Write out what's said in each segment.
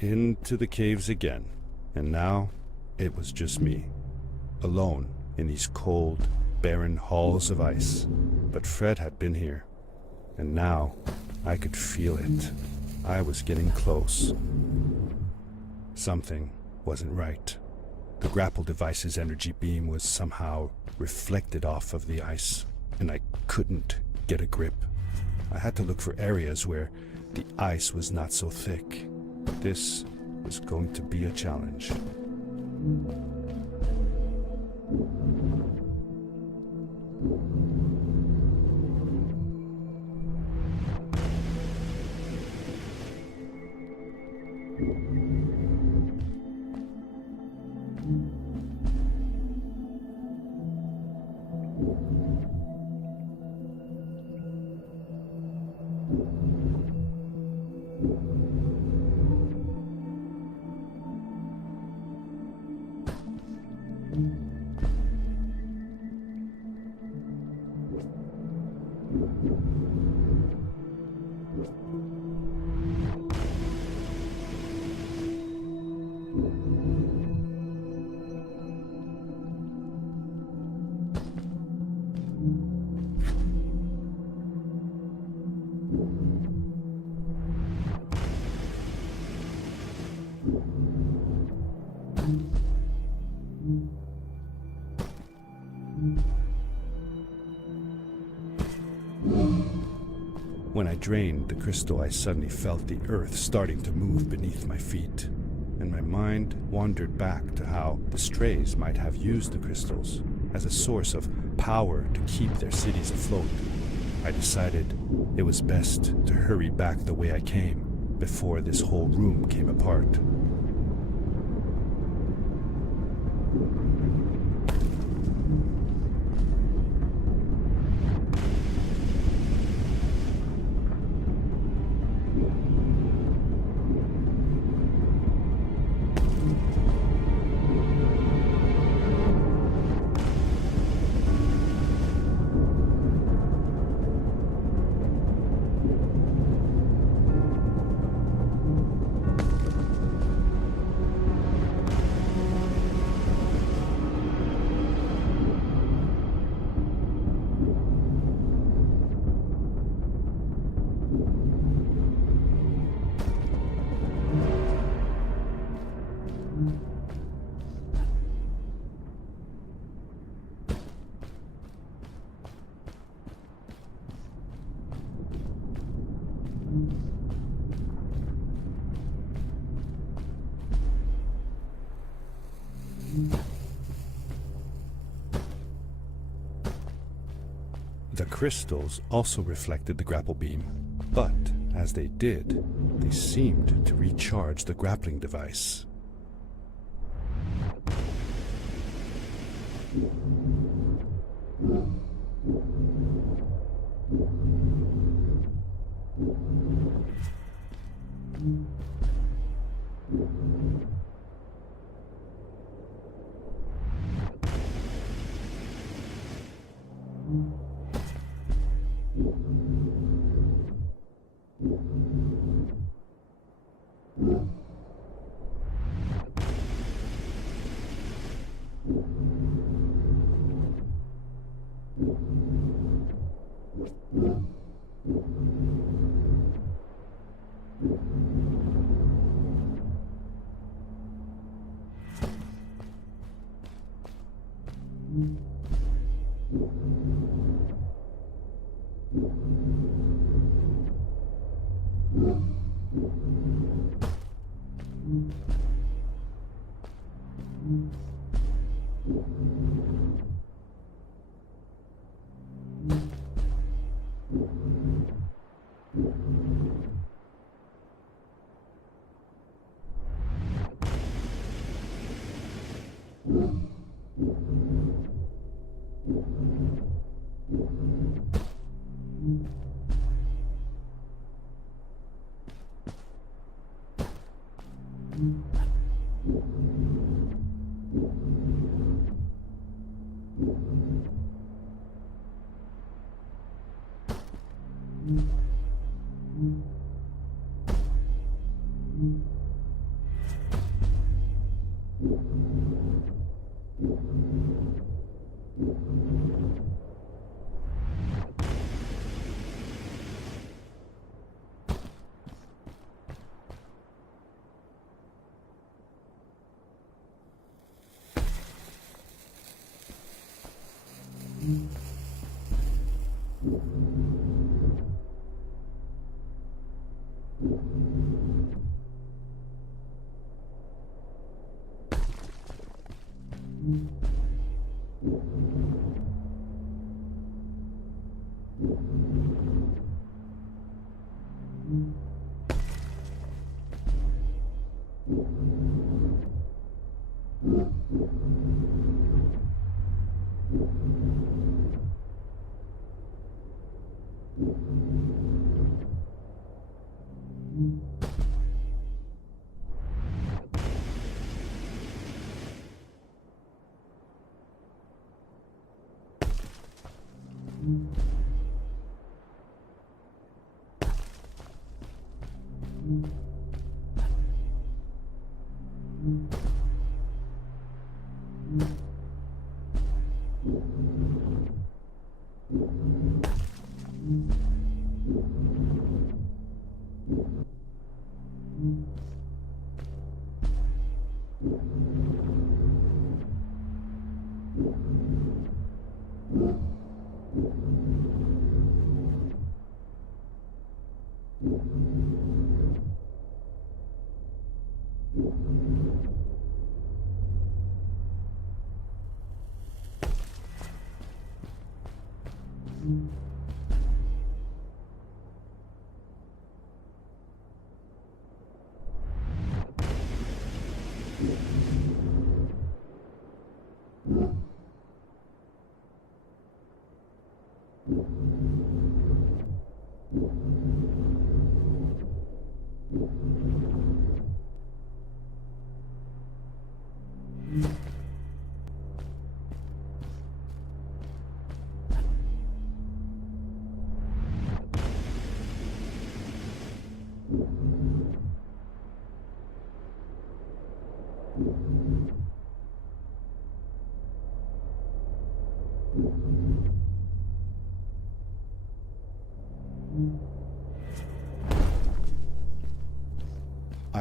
Into the caves again, and now it was just me, alone in these cold, barren halls of ice. But Fred had been here, and now I could feel it. I was getting close. Something wasn't right. The grapple device's energy beam was somehow reflected off of the ice, and I couldn't get a grip. I had to look for areas where the ice was not so thick. This was going to be a challenge. When I drained the crystal, I suddenly felt the earth starting to move beneath my feet, and my mind wandered back to how the strays might have used the crystals as a source of power to keep their cities afloat. I decided it was best to hurry back the way I came before this whole room came apart. The crystals also reflected the grapple beam, but as they did, they seemed to recharge the grappling device.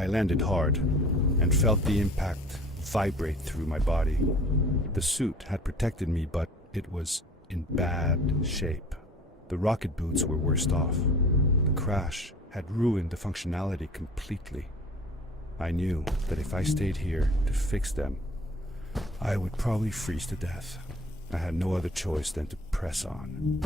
I landed hard and felt the impact vibrate through my body. The suit had protected me, but it was in bad shape. The rocket boots were worst off. The crash had ruined the functionality completely. I knew that if I stayed here to fix them, I would probably freeze to death. I had no other choice than to press on.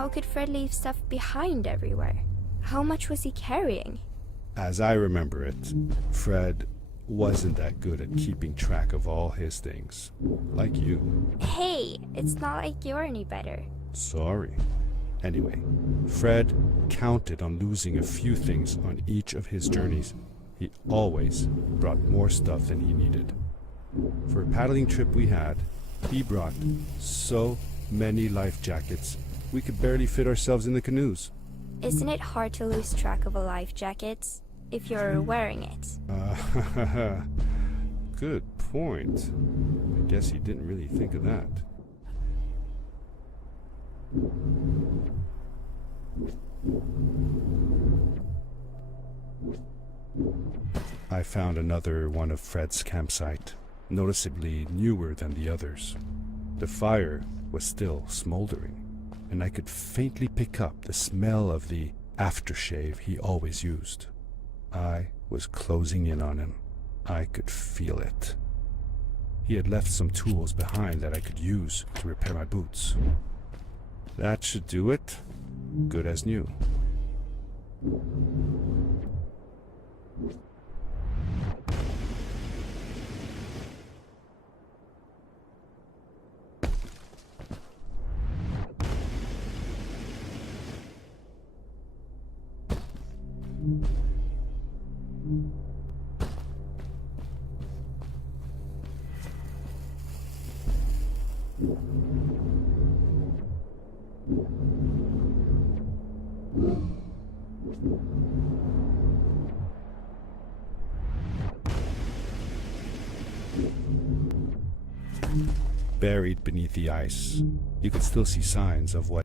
How could Fred leave stuff behind everywhere? How much was he carrying? As I remember it, Fred wasn't that good at keeping track of all his things. Like you. Hey, it's not like you're any better. Sorry. Anyway, Fred counted on losing a few things on each of his journeys. He always brought more stuff than he needed. For a paddling trip we had, he brought so many life jackets, we could barely fit ourselves in the canoes. Isn't it hard to lose track of a life jacket if you're wearing it? Good point. I guess he didn't really think of that. I found another one of Fred's campsite, noticeably newer than the others. The fire was still smoldering, and I could faintly pick up the smell of the aftershave he always used. I was closing in on him. I could feel it. He had left some tools behind that I could use to repair my boots. That should do it. Good as new. Buried beneath the ice, you could still see signs of what